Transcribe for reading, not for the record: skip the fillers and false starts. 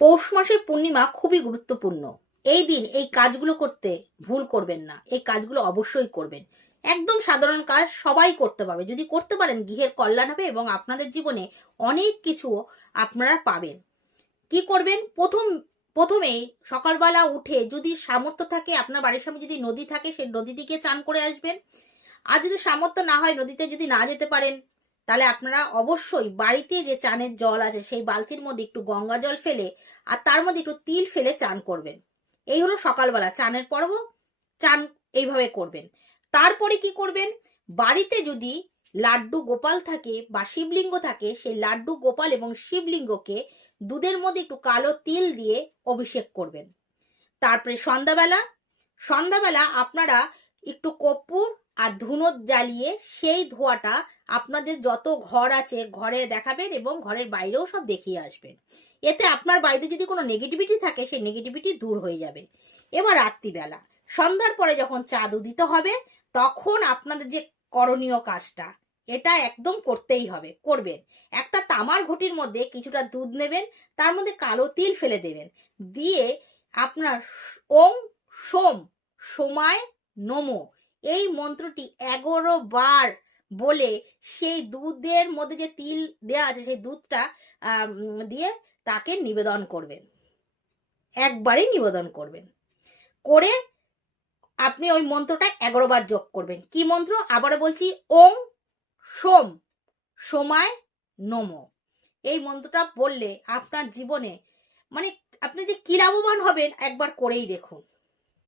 পৌষ মাসের পূর্ণিমা খুবই গুরুত্বপূর্ণ। এই দিন এই কাজগুলো করতে ভুল করবেন না। এই কাজগুলো অবশ্যই করবেন। একদম সাধারণ কাজ, সবাই করতে পারবে। যদি করতে পারেন গৃহের কল্যাণ হবে এবং আপনাদের জীবনে অনেক কিছু আপনারা পাবেন। কি করবেন? প্রথমেই সকালবেলা উঠে যদি সামর্থ্য থাকে, আপনার বাড়ির সামনে যদি নদী থাকে সেই নদী থেকে চান করে আসবেন। আর যদি সামর্থ্য না হয়, নদীতে যদি না যেতে পারেন, তাহলে আপনারা অবশ্যই বাড়িতে যে চানের জল আছে সেই বালতির মধ্যে একটু গঙ্গা জল ফেলে আর তার মধ্যে একটু তিল ফেলে চান করবেন। এই হলো সকালবেলা চানের পর্ব। চান এইভাবে করবেন। তারপরে কি করবেন? বাড়িতে যদি লাড্ডু গোপাল থাকে বা শিবলিঙ্গ থাকে, সেই লাড্ডু গোপাল এবং শিবলিঙ্গকে দুধের মধ্যে একটু কালো তিল দিয়ে অভিষেক করবেন। তারপরে সন্ধ্যাবেলা আপনারা একটু কর্পূর আর ধুনো জ্বালিয়ে সেই ধোঁয়াটা আপনাদের যত ঘর আছে ঘরে দেখাবেন এবং ঘরের বাইরেও সব দেখিয়ে আসবেন। এতে আপনার বাড়িতে যদি কোনো নেগেটিভিটি থাকে সেই নেগেটিভিটি দূর হয়ে যাবে। এবার রাত্রিবেলা সন্ধ্যার পরে যখন চাঁদ উদিত হবে, তখন আপনাদের যে করণীয় কাজটা, এটা একদম করতেই হবে, করবেন। একটা তামার ঘটির মধ্যে কিছুটা দুধ নেবেন, তার মধ্যে কালো তিল ফেলে দেবেন, দিয়ে আপনার ওম সোম সোমায় নমো এই মন্ত্রটি 11 বার বলে সেই দুধের মধ্যে যে তিল দেওয়া আছে সেই দুধটা দিয়ে তাকে নিবেদন করবেন। একবারই নিবেদন করবেন। করে আপনি ওই মন্ত্রটা 11 বার জপ করবেন। কি মন্ত্র? আবারও বলছি, ওম সোম সোমায় নমো। এই মন্ত্রটা বললে আপনার জীবনে মানে আপনি যে কি লাভবান হবেন একবার করেই দেখুন।